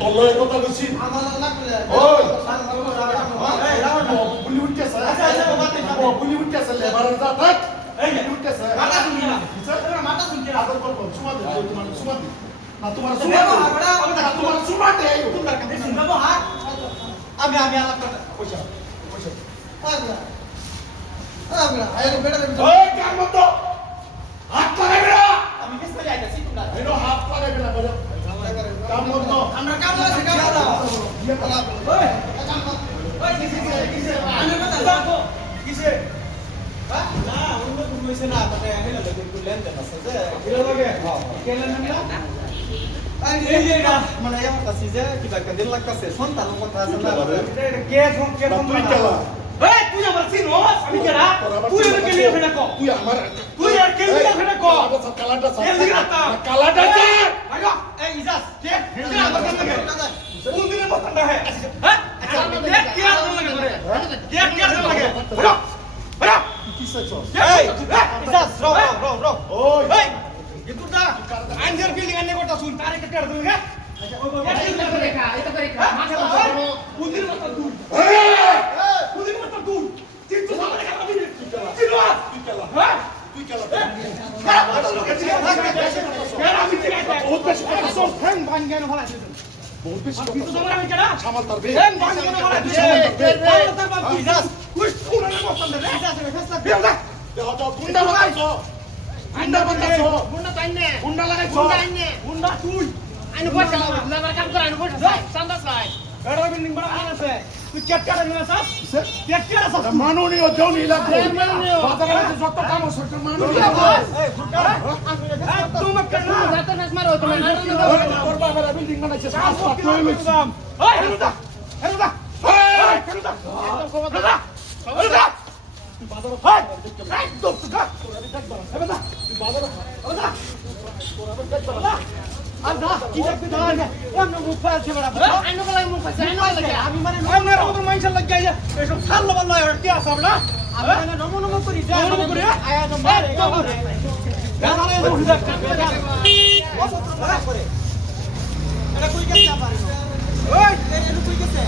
তলয় কথা কইছি ওই বুলি উঠতেছে বুলি উঠতেছে লেবারের যা থাক এই উঠতেছে মাথা শুনকি না মাথা শুনকি না আদর করব সুমা দে তোমার সুমা দে না তোমার সুমা দে তোমার সুমা দে তোমার কাছে শুনবো হাত আমি আলাপ করতে পয়সা আগলা আরে বেটা ওই কাম বন্ধ হাত লাগাইবে না আমি কেস করে আইতাছি তোমরা এনো হাত লাগাইবে না বলো কাম বন্ধ আমরা কাম আছে কাম ওই কাম ওই কিসে আনে কথা যাবো কিসে হ্যাঁ না অন্য কোনো হইছে না মানে হেলা লাগে একটু লেনদেন আছে যে এর লাগে হ্যাঁ কেলেন না এই যে এটা মানে আমার কাছে যে কি একটা দিন লাগতাছে সন্তানের কথা আছে না এটা কে তুই চালা এই তুই আমার চিনোস আমি কেডা তুই আমাকে নিয়ে ফেনা কো তুই আর কে নিয়ে ফেনা কো কালাটা কালাটা আগো এই ইজাজ কে হিন্দা আমার কাছে লাগে কোন দিনে বতন হে হ্যাঁ কে কে আর লাগে করে কে কে আর লাগে বড় বড় কি সচস এই ইজাজ রো ওই এই ইতুটা আইনজার বিল্ডিং আনে কোটা শুন তারে কে কেডা তুমি আচ্ছা ওই এটা করে খা মাথা বড় কোন দিনে বতন তুই তুই মত তুই চিন্তা সামনে খাবি চিনো তুই কেলা হ্যাঁ তুই কেলা বড় লোকে চিন্তা থাকে কেন আমি ঠিক আছে বহুত বেশি কথা সব ফ্যান ভাঙ্গেন ফলা দিছেন বহুত বেশি কথা কিন্তু তোমার আমি কেডা সামাল তারবে ফ্যান ভাঙ্গেন ফলা দিছেন তার বাপ কি যাস কুই কোন না বসন দে যাস ফেসলা দেও দা দাও গুন্ডা লাগাইছো গুন্ডা বানাইছো গুন্ডা তাইনে গুন্ডা লাগাইছো গুন্ডা আইনে গুন্ডা তুই আইনে বসা লাবার কাম কর আইনে বসা সান্দাস লাই এড়া বিল্ডিং বড় আছে তুই কেটকাটা নিয়ে আসছ কেটকাটা আসছ মাননীয় জনি লাগবে বাজারে যত কাম আছে মাননীয় এই ফুটা তুমি কেন যাতে নাস মারো তুমি তোর বাবার বিল্ডিং বানাইছে সাত পাঁচ কই লইছ এই হেরুদা এই হেরুদা একদম খবরদার খবরদার তুই বাজারে একদম তুই হেরুদা তুই বাজারে হেরুদা তোর আবার দেখবা আদা কি দেখতে দাঁড়ায় এমন মুখ ফালছে বড় আইনো গলাই মুখ ফালছে আইনো লাগে আমি মানে এমন মত মাইনছ লাগিয়া যায় এসব ছাড়লো বললো কি আছে বড় আমি মানে নমো করি যা নমো করি আয়া তো মারে গানারে উঠে যা কত করে এটা কই গেছে পারে ওই এটা কই গেছে